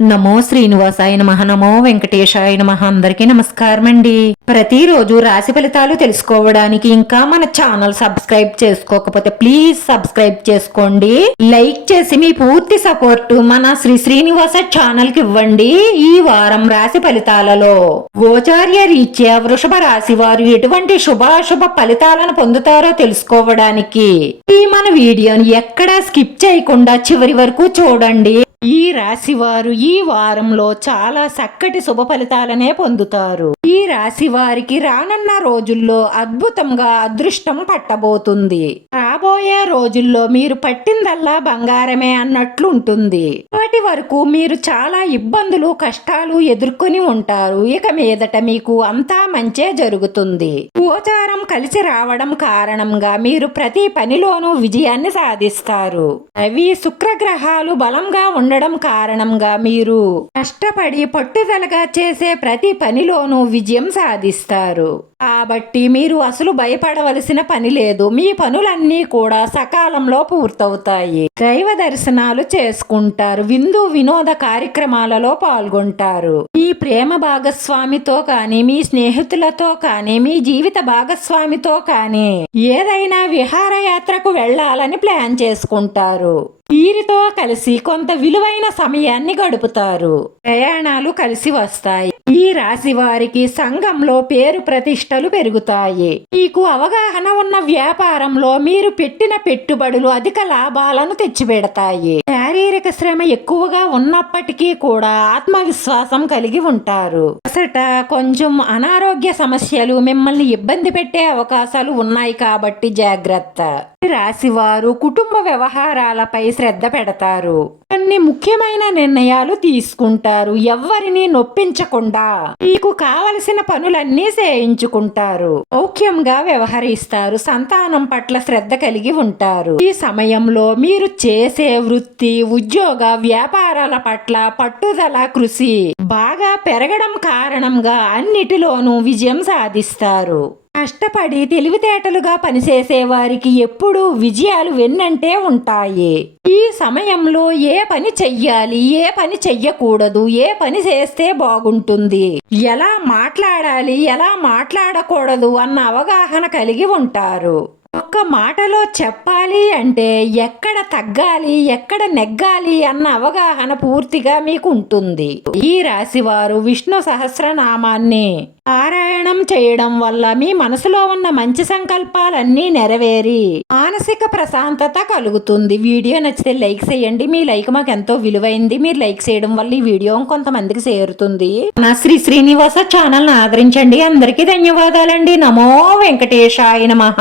నమో శ్రీనివాసాయ నమః. నమో వెంకటేశాయ నమః. అందరికీ నమస్కారం అండి. ప్రతిరోజు రాశి ఫలితాలు తెలుసుకోవడానికి ఇంకా మన ఛానల్ సబ్స్క్రైబ్ చేసుకోకపోతే ప్లీజ్ సబ్స్క్రైబ్ చేసుకోండి. లైక్ చేసి మీ పూర్తి సపోర్ట్ మన శ్రీనివాస ఛానల్ కి ఇవ్వండి. ఈ వారం రాశి ఫలితాలలో గోచార్య రీత్యా వృషభ రాశి వారు ఎటువంటి శుభాశుభ ఫలితాలను పొందుతారో తెలుసుకోవడానికి ఈ మన వీడియోని ఎక్కడా స్కిప్ చేయకుండా చివరి వరకు చూడండి. ఈ రాశి వారు ఈ వారంలో చాలా చక్కటి శుభ ఫలితాలనే పొందుతారు. ఈ రాశి వారికి రానున్న రోజుల్లో అద్భుతంగా అదృష్టం పట్టబోతుంది. రాబోయే రోజుల్లో మీరు పట్టిందల్లా బంగారమే అన్నట్లు ఉంటుంది. వాటి వరకు మీరు చాలా ఇబ్బందులు కష్టాలు ఎదుర్కొని ఉంటారు. ఇక మీదట మీకు అంతా మంచే జరుగుతుంది. గోచారం కలిసి రావడం కారణంగా మీరు ప్రతి పనిలోనూ విజయాన్ని సాధిస్తారు. అవి శుక్రగ్రహాలు బలంగా ఉండడం కారణంగా మీరు కష్టపడి పట్టుదలగా చేసే ప్రతి పనిలోనూ విజయం సాధిస్తారు. కాబట్టి మీరు అసలు భయపడవలసిన పని లేదు. మీ పనులన్నీ కూడా సకాలంలో పూర్తవుతాయి. దైవ దర్శనాలు చేసుకుంటారు. విందు వినోద కార్యక్రమాలలో పాల్గొంటారు. మీ ప్రేమ భాగస్వామితో కానీ మీ స్నేహితులతో కానీ మీ జీవిత భాగస్వామితో కానీ ఏదైనా విహారయాత్రకు వెళ్లాలని ప్లాన్ చేసుకుంటారు. వీరితో కలిసి కొంత విలువైన సమయాన్ని గడుపుతారు. ప్రయాణాలు కలిసి వస్తాయి. ఈ రాశి వారికి సంఘంలో పేరు ప్రతిష్టలు పెరుగుతాయి. మీకు అవగాహన ఉన్న వ్యాపారంలో మీరు పెట్టిన పెట్టుబడులు అధిక లాభాలను తెచ్చిపెడతాయి. శారీరక శ్రమ ఎక్కువగా ఉన్నప్పటికీ కూడా ఆత్మవిశ్వాసం కలిగి ఉంటారు. అసట కొంచెం అనారోగ్య సమస్యలు మిమ్మల్ని ఇబ్బంది పెట్టే అవకాశాలు ఉన్నాయి కాబట్టి జాగ్రత్త. రాశి వారు కుటుంబ వ్యవహారాలపై శ్రద్ధ పెడతారు. కొన్ని ముఖ్యమైన నిర్ణయాలు తీసుకుంటారు. ఎవ్వరిని నొప్పించకుండా మీకు కావలసిన పనులన్నీ చేయించుకుంటారు. సౌఖ్యంగా వ్యవహరిస్తారు. సంతానం పట్ల శ్రద్ధ కలిగి ఉంటారు. ఈ సమయంలో మీరు చేసే వృత్తి ఉద్యోగ వ్యాపారాల పట్ల పట్టుదల కృషి బాగా పెరగడం కారణంగా అన్నిటిలోనూ విజయం సాధిస్తారు. కష్టపడి తెలివితేటలుగా పనిచేసే వారికి ఎప్పుడూ విజయాలు వెన్నంటే ఉంటాయి. ఈ సమయంలో ఏ పని చెయ్యాలి, ఏ పని చెయ్యకూడదు, ఏ పని చేస్తే బాగుంటుంది, ఎలా మాట్లాడాలి, ఎలా మాట్లాడకూడదు అన్న అవగాహన కలిగి ఉంటారు. ఒక్క మాటలో చెప్పాలి అంటే ఎక్కడ తగ్గాలి ఎక్కడ నెగ్గాలి అన్న అవగాహన పూర్తిగా మీకు ఉంటుంది. ఈ రాశి వారు విష్ణు సహస్రనామాన్ని పారాయణం చేయడం వల్ల మీ మనసులో ఉన్న మంచి సంకల్పాలన్నీ నెరవేరి మానసిక ప్రశాంతత కలుగుతుంది. వీడియో నచ్చితే లైక్ చేయండి. మీ లైక్ మాకు ఎంతో విలువైంది. మీరు లైక్ చేయడం వల్ల ఈ వీడియో కొంతమందికి చేరుతుంది. నా శ్రీనివాస ఛానల్ ఆదరించండి. అందరికీ ధన్యవాదాలండి. నమో వెంకటేశాయ నమః.